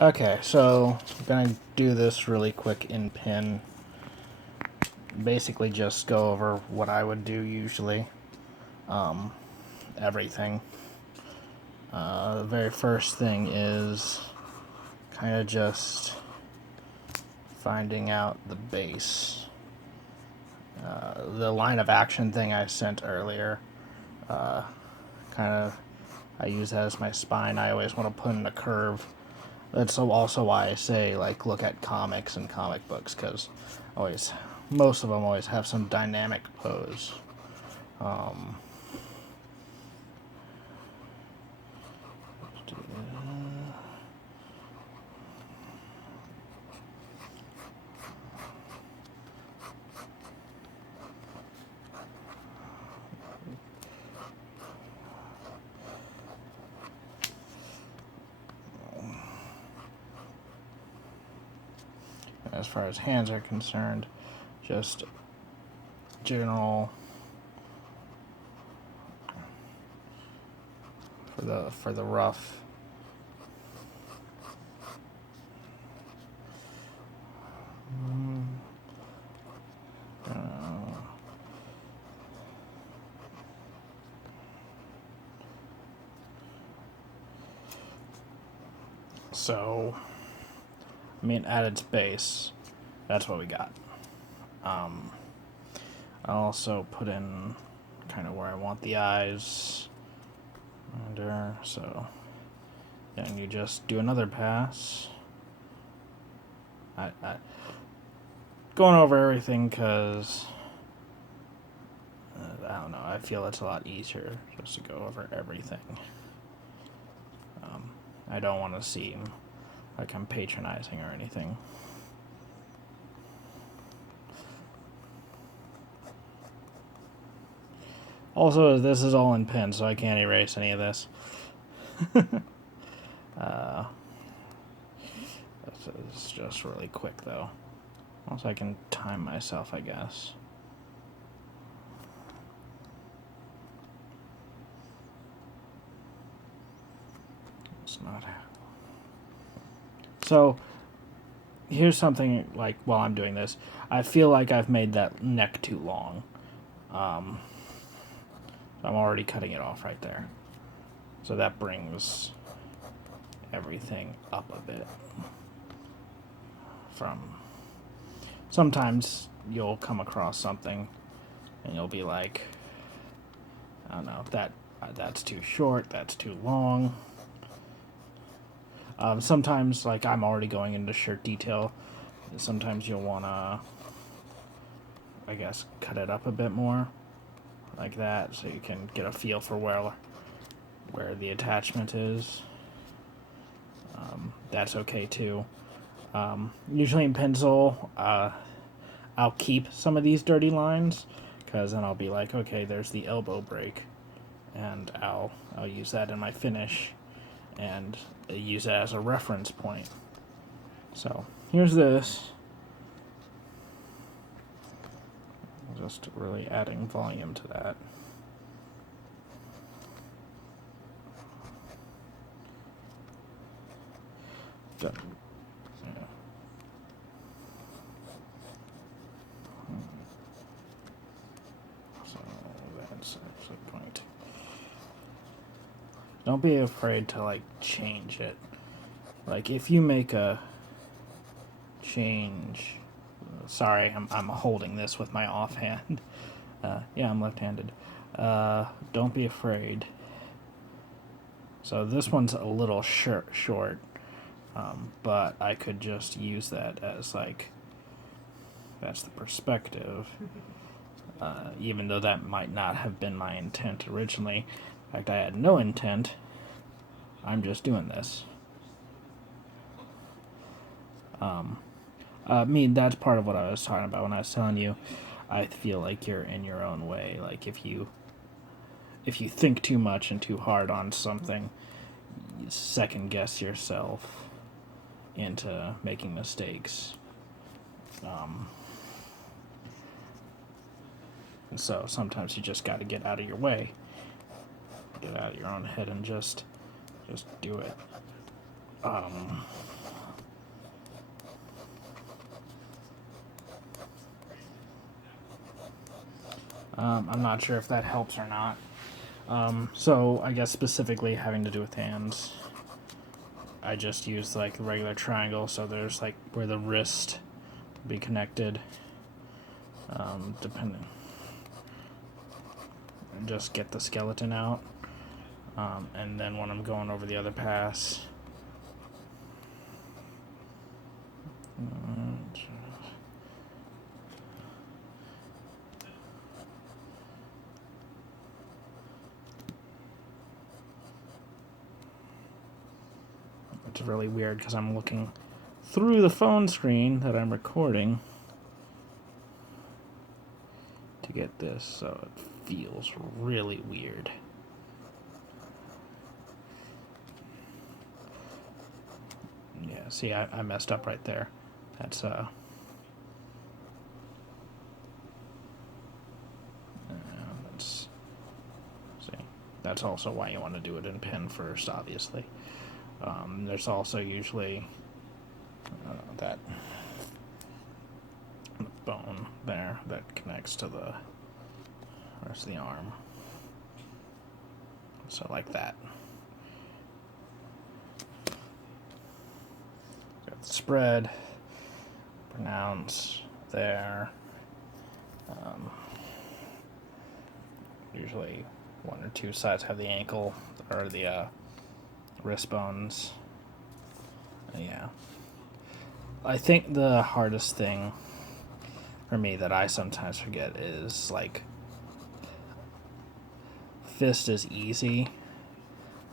Okay, so I'm gonna do this really quick in pin. Basically, just go over what I would do usually. Everything. The very first thing is kind of just finding out the base. The line of action thing I sent earlier, kind of, I use that as my spine. I always want to put in a curve. That's also why I say, like, look at comics and comic books, because most of them always have some dynamic pose. As far as hands are concerned, just general for the rough. So, I mean, at its base, that's what we got. I also put in kind of where I want the eyes under, so then you just do another pass. I going over everything because I don't know. I feel it's a lot easier just to go over everything. I don't want to seem like I'm patronizing or anything. Also, this is all in pen, so I can't erase any of this. This is just really quick, though. Also, I can time myself, I guess. It's not. So, here's something, like, while I'm doing this. I feel like I've made that neck too long. I'm already cutting it off right there. So that brings everything up a bit. Sometimes you'll come across something and you'll be like, I don't know, that's too short, that's too long. Sometimes, like, I'm already going into shirt detail. Sometimes you'll want to, I guess, cut it up a bit more, like that, so you can get a feel for where the attachment is. That's okay too. Usually in pencil, I'll keep some of these dirty lines, because then I'll be like, okay, there's the elbow break, and I'll use that in my finish, and use that as a reference point. So here's this. Just really adding volume to that. Done. Yeah. So that's the point. Don't be afraid to, like, change it. Like, if you make a change. Sorry, I'm holding this with my offhand. Yeah, I'm left-handed. Don't be afraid. So this one's a little short, but I could just use that as, like, that's the perspective. Even though that might not have been my intent originally. In fact, I had no intent. I'm just doing this. I mean, that's part of what I was talking about when I was telling you I feel like you're in your own way. Like, if you think too much and too hard on something, you second guess yourself into making mistakes. So sometimes you just got to get out of your way, get out of your own head, and just do it. I'm not sure if that helps or not. So I guess specifically having to do with hands, I just use like the regular triangle, so there's like where the wrist will be connected, depending, and just get the skeleton out, and then when I'm going over the other pass, it's really weird because I'm looking through the phone screen that I'm recording to get this, so it feels really weird. Yeah, see, I messed up right there. That's see, that's also why you want to do it in pen first, obviously. There's also usually that bone there that connects to the rest of the arm. So like that. Got the spread, pronounce there. Usually one or two sides have the ankle or the wrist bones. Yeah. I think the hardest thing for me that I sometimes forget is like fist is easy,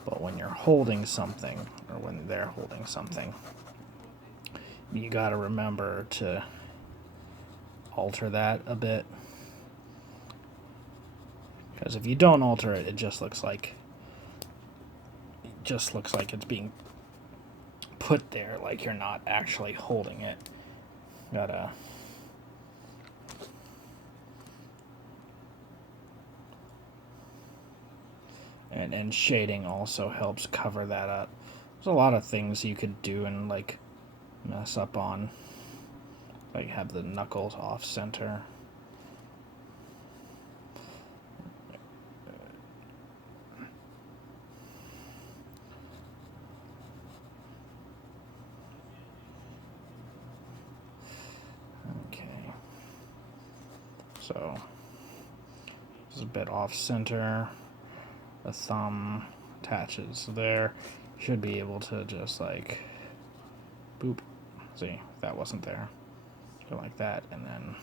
but when you're holding something or when they're holding something, you got to remember to alter that a bit, because if you don't alter it, it just looks like it's being put there, like you're not actually holding it. Gotta and shading also helps cover that up. There's a lot of things you could do and like mess up on, like have the knuckles off center. Okay, so it's a bit off center. The thumb attaches there. Should be able to just like boop. See, that wasn't there. Go like that, and then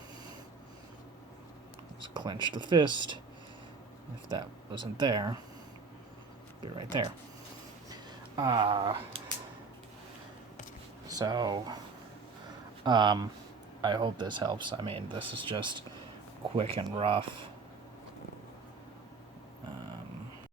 just clench the fist. If that wasn't there, be right there. So, I hope this helps. I mean, this is just quick and rough.